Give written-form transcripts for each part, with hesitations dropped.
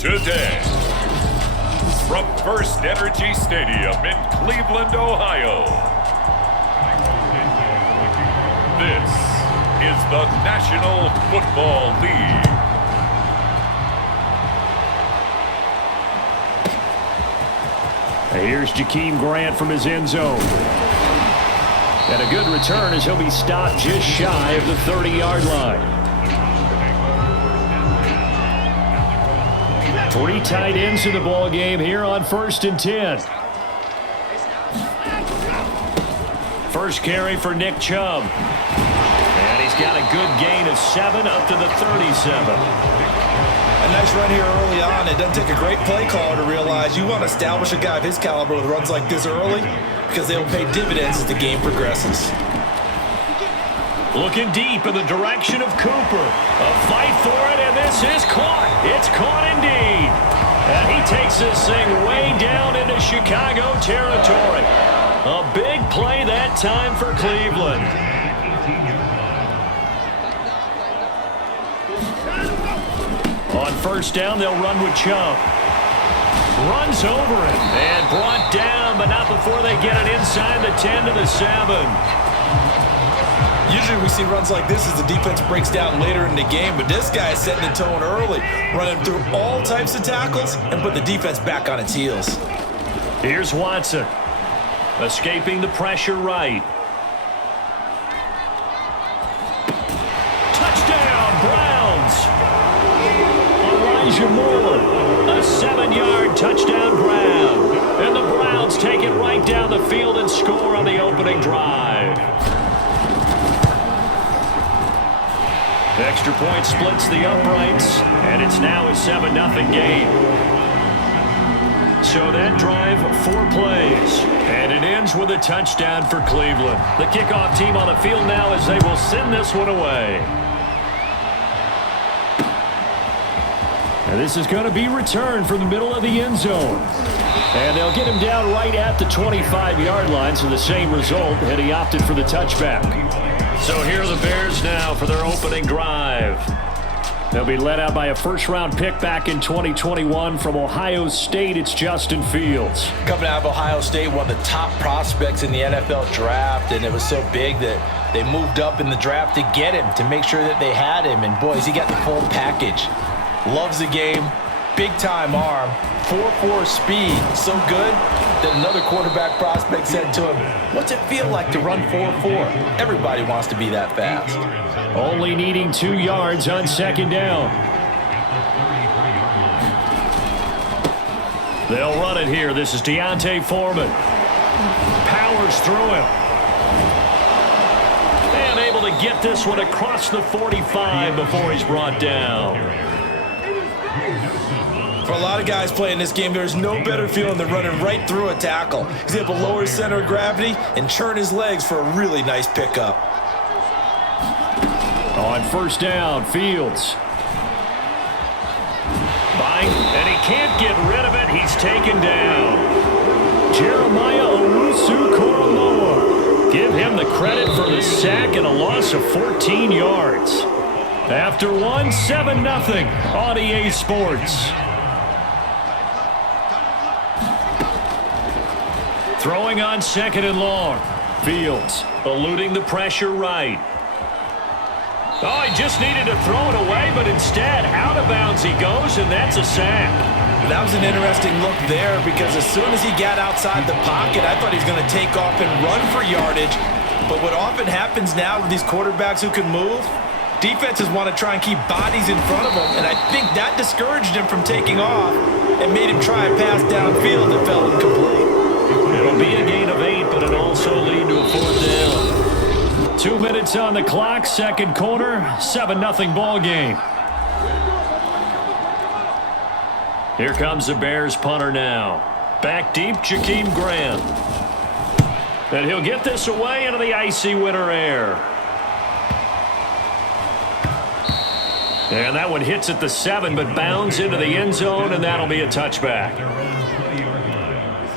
today. From First Energy Stadium in Cleveland, Ohio, this is the National Football League. Here's Jakeem Grant from his end zone. And a good return as he'll be stopped just shy of the 30-yard line. 3 tight ends in the ball game here on 1st and 10. First carry for Nick Chubb. And he's got a good gain of 7 up to the 37. A nice run here early on. It doesn't take a great play caller to realize you want to establish a guy of his caliber with runs like this early because they will pay dividends as the game progresses. Looking deep in the direction of Cooper. A fight for it, and this is caught. It's caught indeed. And he takes this thing way down into Chicago territory. A big play that time for Cleveland. On 1st down, they'll run with Chubb. Runs over it and brought down, but not before they get it inside the 10 to the 7. Usually we see runs like this as the defense breaks down later in the game, but this guy is setting the tone early, running through all types of tackles and put the defense back on its heels. Here's Watson, escaping the pressure right. Touchdown, Browns! Elijah Moore, a 7-yard touchdown grab. And the Browns take it right down the field and score on the opening drive. The extra point splits the uprights, and it's now a 7-0 game. So that drive, 4 plays, and it ends with a touchdown for Cleveland. The kickoff team on the field now as they will send this one away. And this is going to be returned from the middle of the end zone. And they'll get him down right at the 25-yard line, so the same result, and he opted for the touchback. So here are the Bears now for their opening drive. They'll be led out by a first-round pick back in 2021 from Ohio State. It's Justin Fields. Coming out of Ohio State, one of the top prospects in the NFL draft, and it was so big that they moved up in the draft to get him, to make sure that they had him. And boys, he got the full package. Loves the game, big-time arm, 4.4 speed, so good that another quarterback prospect said to him, "What's it feel like to run 4.4? Everybody wants to be that fast." Only needing 2 yards on 2nd down. They'll run it here. This is D'Onta Foreman. Powers through him. And able to get this one across the 45 before he's brought down. For a lot of guys playing this game, there's no better feeling than running right through a tackle. He's able to lower his center of gravity and churn his legs for a really nice pickup. On 1st down, Fields. Buying, and he can't get rid of it. He's taken down. Jeremiah Owusu-Koramoah. Give him the credit for the sack and a loss of 14 yards. After one, 7-0 on EA Sports. Throwing on 2nd and long. Fields eluding the pressure right. Oh, he just needed to throw it away, but instead, out of bounds he goes, and that's a sack. That was an interesting look there because as soon as he got outside the pocket, I thought he was going to take off and run for yardage. But what often happens now with these quarterbacks who can move, defenses want to try and keep bodies in front of them, and I think that discouraged him from taking off and made him try a pass downfield that fell incomplete. It'll be a gain of 8, but it'll also lead to a 4th down. 2 minutes on the clock, 2nd quarter, 7-0 ball game. Here comes the Bears punter now. Back deep, Jakeem Grant. And he'll get this away into the icy winter air. And that one hits at the 7, but bounds into the end zone, and that'll be a touchback.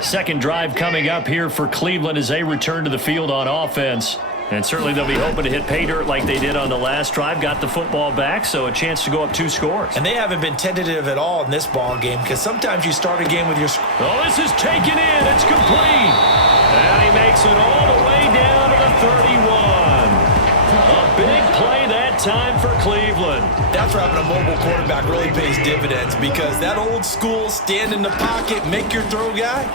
Second drive coming up here for Cleveland as they return to the field on offense. And certainly they'll be hoping to hit pay dirt like they did on the last drive. Got the football back, so a chance to go up 2 scores. And they haven't been tentative at all in this ball game because sometimes you start a game with your... Oh, this is taken in. It's complete. And he makes it all the way down to the 31. A big play that time for Cleveland. That's where having a mobile quarterback really pays dividends because that old school stand in the pocket, make your throw guy,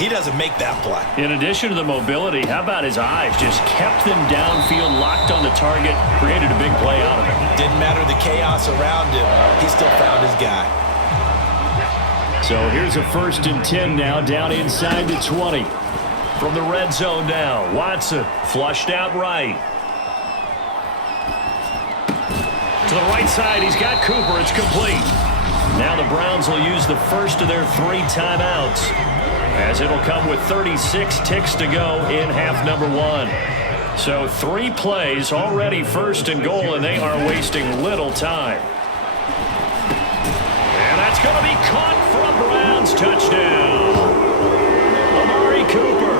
he doesn't make that play. In addition to the mobility, how about his eyes? Just kept them downfield, locked on the target, created a big play out of it. Didn't matter the chaos around him. He still found his guy. So here's a 1st and 10 now, down inside the 20. From the red zone now, Watson flushed out right. To the right side, he's got Cooper. It's complete. Now the Browns will use the first of their 3 timeouts, as it'll come with 36 ticks to go in half number 1. So 3 plays, already 1st and goal, and they are wasting little time. And that's going to be caught for a Browns touchdown. Amari Cooper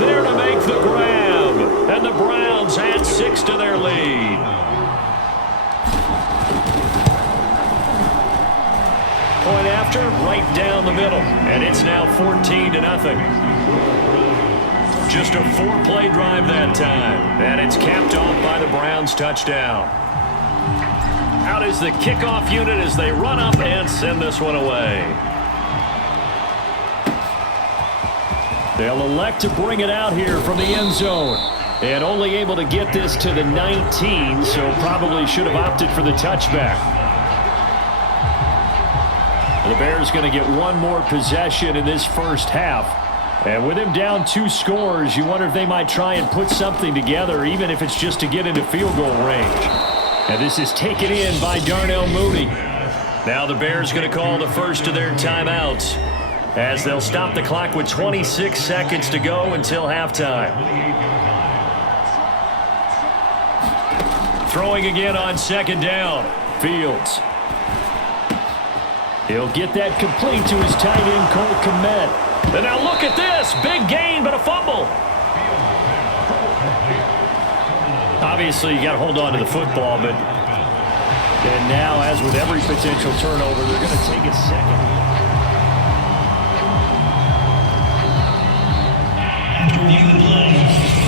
there to make the grab, and the Browns add 6 to their lead. Point after, right down the middle, and it's now 14-0. Just a 4-play drive that time, and it's capped off by the Browns touchdown. Out is the kickoff unit as they run up and send this one away. They'll elect to bring it out here from the end zone, and only able to get this to the 19, so probably should have opted for the touchback. The Bears going to get one more possession in this first half. And with him down 2 scores, you wonder if they might try and put something together, even if it's just to get into field goal range. And this is taken in by Darnell Mooney. Now the Bears going to call the first of their timeouts, as they'll stop the clock with 26 seconds to go until halftime. Throwing again on 2nd down. Fields. He'll get that complete to his tight end, Cole Kmet. And now look at this. Big gain, but a fumble. Obviously, you got to hold on to the football, but... And now, as with every potential turnover, they're going to take a second. After reviewing the play,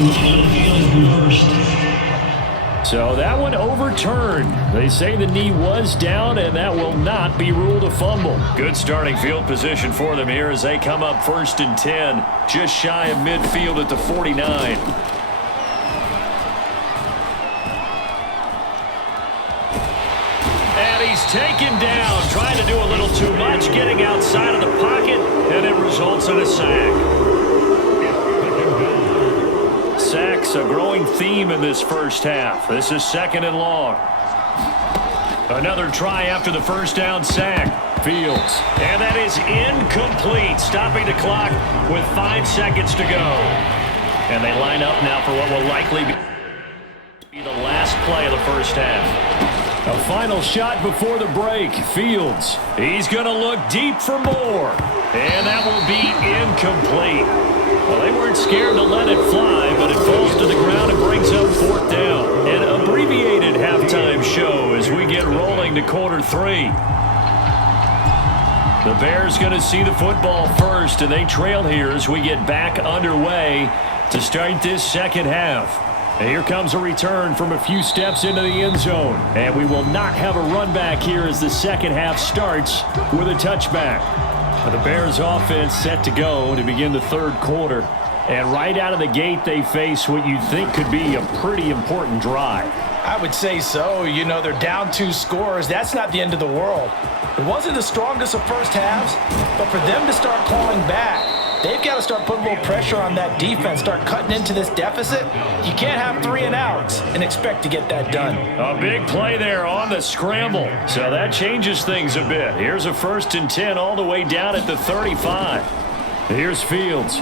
the field is reversed. So that one overturned. They say the knee was down, and that will not be ruled a fumble. Good starting field position for them here as they come up 1st and 10, just shy of midfield at the 49. And he's taken down, trying to do a little too much, getting outside of the pocket, and it results in a sack. Sacks, a growing theme in this first half. This is 2nd and long. Another try after the first down sack. Fields. And that is incomplete, stopping the clock with 5 seconds to go. And they line up now for what will likely be the last play of the first half. A final shot before the break. Fields. He's going to look deep for more. And that will be incomplete. Well, they weren't scared to let it fly, but it falls to the ground and brings up 4th down. An abbreviated halftime show as we get rolling to quarter 3. The Bears going to see the football first, and they trail here as we get back underway to start this second half. And here comes a return from a few steps into the end zone. And we will not have a run back here as the second half starts with a touchback. The Bears offense set to go to begin the 3rd quarter. And right out of the gate, they face what you'd think could be a pretty important drive. I would say so. You know, they're down 2 scores. That's not the end of the world. It wasn't the strongest of first halves, but for them to start clawing back, they've got to start putting a little pressure on that defense, start cutting into this deficit. You can't have 3 and outs and expect to get that done. A big play there on the scramble. So that changes things a bit. Here's a 1st and 10 all the way down at the 35. Here's Fields.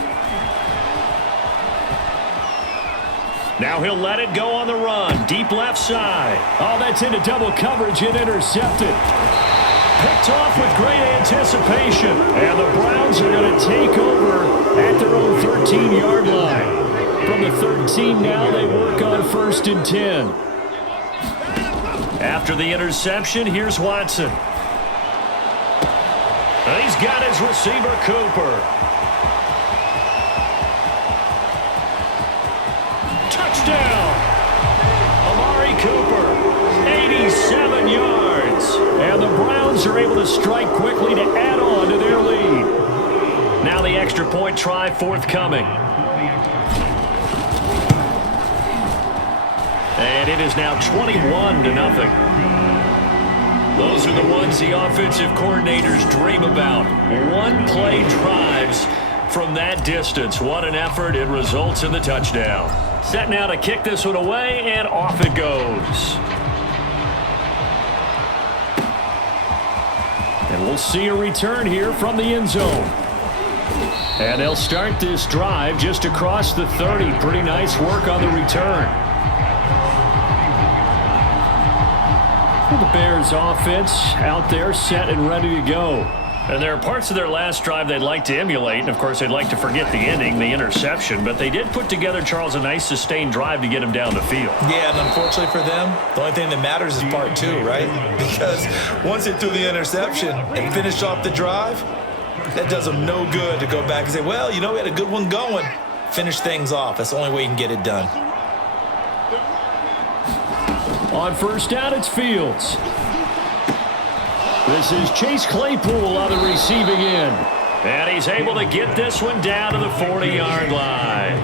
Now he'll let it go on the run. Deep left side. Oh, that's into double coverage and intercepted. Picked off with great anticipation. And the Browns are going to take over at their own 13-yard line. From the 13 now, they work on 1st and 10. After the interception, here's Watson. And he's got his receiver, Cooper. Touchdown! Amari Cooper, 87 yards. And the Browns are able to strike quickly to add on to their lead. Now the extra point try forthcoming. And it is now 21-0. Those are the ones the offensive coordinators dream about. One-play drives from that distance. What an effort. It results in the touchdown. Set now to kick this one away, and off it goes. And we'll see a return here from the end zone. And they'll start this drive just across the 30. Pretty nice work on the return. The Bears offense out there set and ready to go. And there are parts of their last drive they'd like to emulate. And, of course, they'd like to forget the ending, the interception. But they did put together, Charles, a nice sustained drive to get him down the field. Yeah, and unfortunately for them, the only thing that matters is part 2, right? Because once they threw the interception and finished off the drive, that does them no good to go back and say, well, you know, we had a good one going. Finish things off. That's the only way you can get it done. On 1st down, it's Fields. This is Chase Claypool on the receiving end. And he's able to get this one down to the 40-yard line.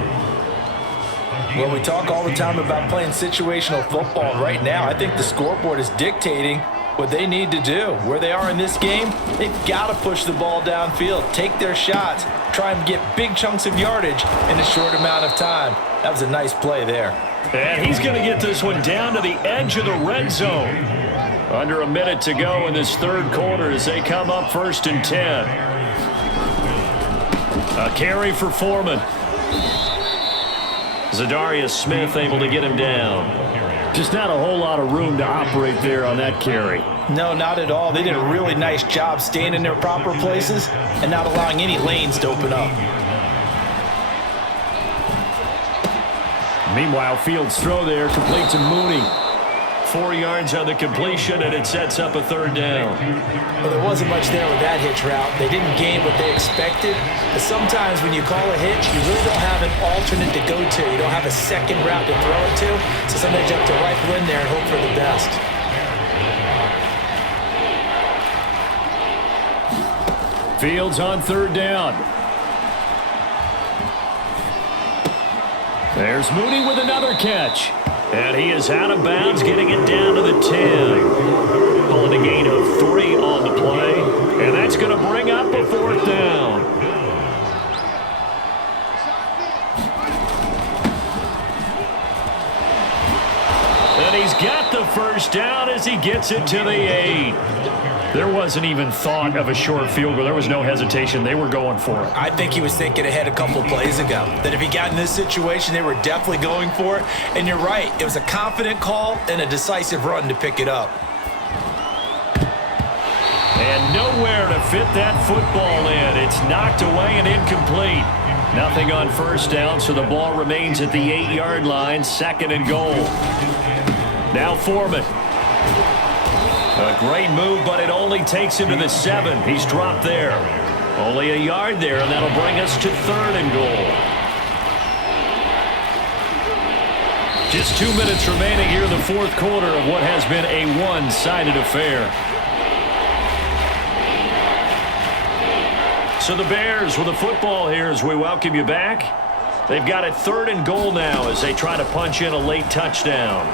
Well, we talk all the time about playing situational football. Right now, I think the scoreboard is dictating what they need to do. Where they are in this game, they've got to push the ball downfield, take their shots, try and get big chunks of yardage in a short amount of time. That was a nice play there. And he's going to get this one down to the edge of the red zone. Under a minute to go in this third quarter as they come up 1st and 10. A carry for Foreman. Zadarius Smith able to get him down. Just not a whole lot of room to operate there on that carry. No, not at all. They did a really nice job staying in their proper places and not allowing any lanes to open up. Meanwhile, Fields' throw there complete to Mooney. 4 yards on the completion, and it sets up a 3rd down. Well, there wasn't much there with that hitch route. They didn't gain what they expected. But sometimes when you call a hitch, you really don't have an alternate to go to. You don't have a second route to throw it to. So sometimes you have to rifle in there and hope for the best. Fields on 3rd down. There's Mooney with another catch. And he is out of bounds, getting it down to the 10. Pulling a gain of 3 on the play. And that's going to bring up a 4th down. And he's got the 1st down as he gets it to the 8. There wasn't even thought of a short field goal. There was no hesitation. They were going for it. I think he was thinking ahead a couple plays ago. That if he got in this situation, they were definitely going for it. And you're right. It was a confident call and a decisive run to pick it up. And nowhere to fit that football in. It's knocked away and incomplete. Nothing on 1st down, so the ball remains at the 8-yard line. 2nd and goal. Now Foreman. A great move, but it only takes him to the 7. He's dropped there. Only a yard there, and that'll bring us to 3rd and goal. Just 2 minutes remaining here in the 4th quarter of what has been a one-sided affair. So the Bears with the football here as we welcome you back. They've got it 3rd and goal now as they try to punch in a late touchdown.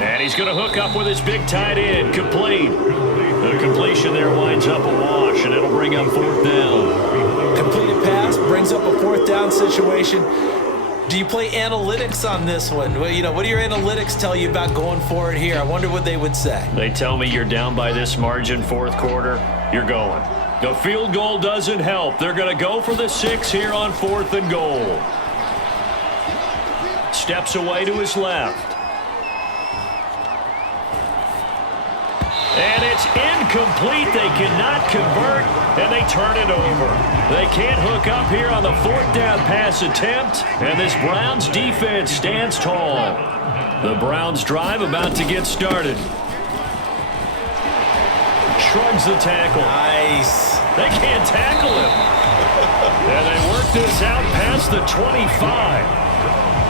And he's going to hook up with his big tight end, complete. The completion there winds up a wash, and it'll bring up 4th down. Completed pass brings up a 4th down situation. Do you play analytics on this one? Well, you know, what do your analytics tell you about going for it here? I wonder what they would say. They tell me you're down by this margin 4th quarter, you're going. The field goal doesn't help. They're going to go for the 6 here on 4th and goal. Steps away to his left. And it's incomplete. They cannot convert, and they turn it over. They can't hook up here on the fourth down pass attempt, and this Browns defense stands tall. The Browns drive about to get started. Shrugs the tackle. Nice. They can't tackle him. And they work this out past the 25.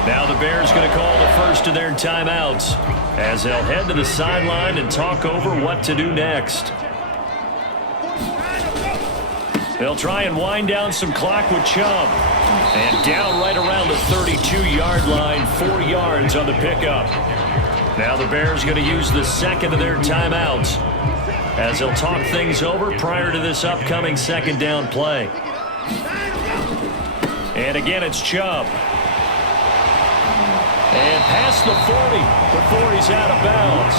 Now the Bears going to call the first of their timeouts as they'll head to the sideline and talk over what to do next. They'll try and wind down some clock with Chubb. And down right around the 32-yard line, 4 yards on the pickup. Now the Bears going to use the second of their timeouts as they'll talk things over prior to this upcoming second down play. And again, it's Chubb. And past the 40 before he's out of bounds.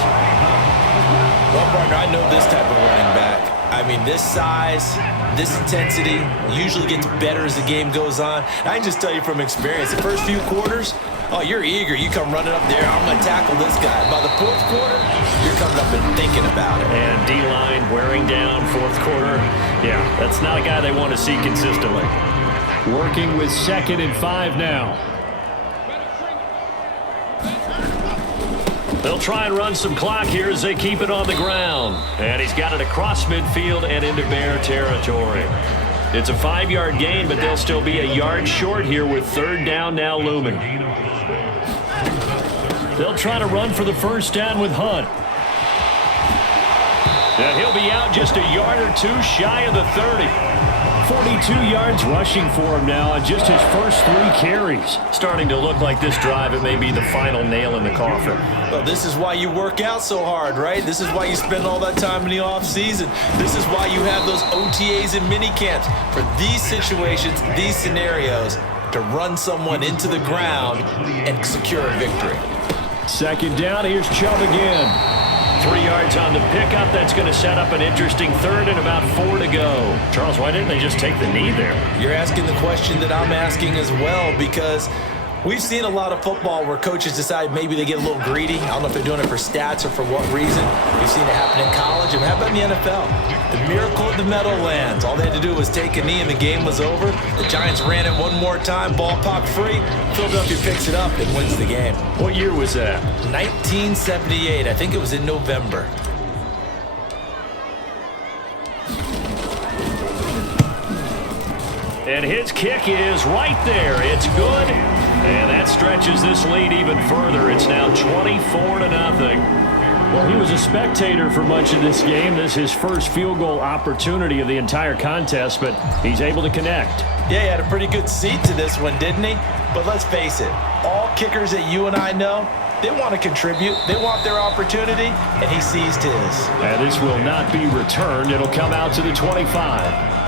Well, partner, I know this type of running back. I mean, this size, this intensity usually gets better as the game goes on. And I can just tell you from experience, the first few quarters, oh, you're eager. You come running up there, I'm going to tackle this guy. By the fourth quarter, you're coming up and thinking about it. And D-line wearing down fourth quarter. Yeah, that's not a guy they want to see consistently. Working with 2nd and 5 now. They'll try and run some clock here as they keep it on the ground. And he's got it across midfield and into Bear territory. It's a 5-yard gain, but they'll still be a yard short here with 3rd down now looming. They'll try to run for the first down with Hunt. And he'll be out just a yard or two shy of the 30. 42 yards rushing for him now on just his first 3 carries. Starting to look like this drive, it may be the final nail in the coffin. Well, this is why you work out so hard, right? This is why you spend all that time in the offseason. This is why you have those OTAs and mini camps for these situations, these scenarios, to run someone into the ground and secure a victory. 2nd down, here's Chubb again. 3 yards on the pickup. That's going to set up an interesting 3rd and about 4 to go. Charles, why didn't they just take the knee there? You're asking the question that I'm asking as well, because we've seen a lot of football where coaches decide maybe they get a little greedy. I don't know if they're doing it for stats or for what reason. We've seen it happen in college, and how about in the NFL? The miracle of the Meadowlands. All they had to do was take a knee and the game was over. The Giants ran it one more time, ball popped free. Philadelphia picks it up and wins the game. What year was that? 1978. I think it was in November. And his kick is right there. It's good. And that stretches this lead even further. It's now 24-0. Well, he was a spectator for much of this game. This is his first field goal opportunity of the entire contest, but he's able to connect. Yeah, he had a pretty good seat to this one, didn't he? But let's face it, all kickers that you and I know, they want to contribute. They want their opportunity, and he seized his. And this will not be returned. It'll come out to the 25.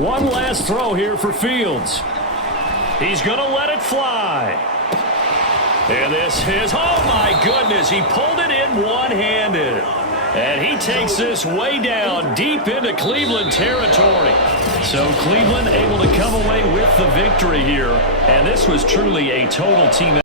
One last throw here for Fields. He's going to let it fly. And this is, oh my goodness, he pulled it in one-handed. And he takes this way down deep into Cleveland territory. So Cleveland able to come away with the victory here. And this was truly a total team